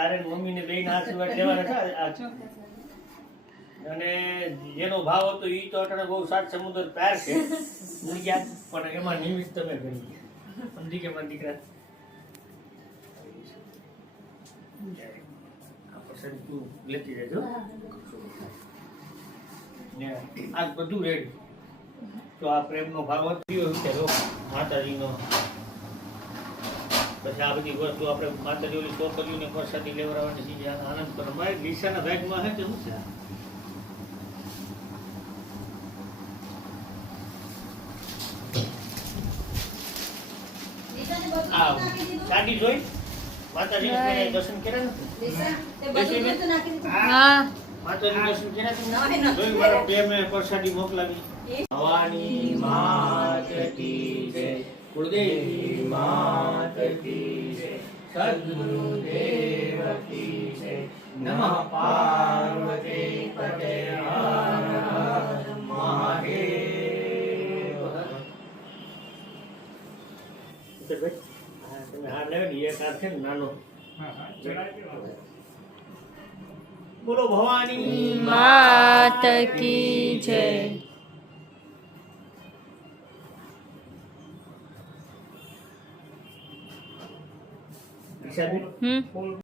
તારે મમ્મીને બેયના આશીર્વાદ લેવાના છે આજ. અને જેનો ભાવ હતો ઈ તો અટાણે બહુ સાત સમુદ્ર પાર છે મૂક્યા, પણ એમાં નિમિત્ત તમે કરી ગયા. સમજી કે મારા દીકરા આ પસંદ તું લેતી રહેજો ને આજ બધું રેડી. તો આ પ્રેમનો ભાવ થયો છે માતાજીનો. પછી આ બધી વસ્તુ આપણે માતાજી ઓલી છોકરીઓને પ્રસાદી લેવડાવવાની છે. આનંદ કરો મારે દિશાના ભાગમાં હે કે શું છે? સાડી જોઈ માતાજી દર્શન કર્યા નથી? હા માતાજી દર્શન કર્યા જોઈ મારા પ્રેમે પ્રસાદી મોકલાવી. ભવાની માત કી જય, કુળદેવી માત કી જય, સદગુરુદેવ કી જય, નમઃ પાર્વતી પતે હર હર મહાદેવ. તમે હાર લેવે ને એક હાર છે ને નાનો. બોલો ભવાની માત કી જય. ઈશાબેન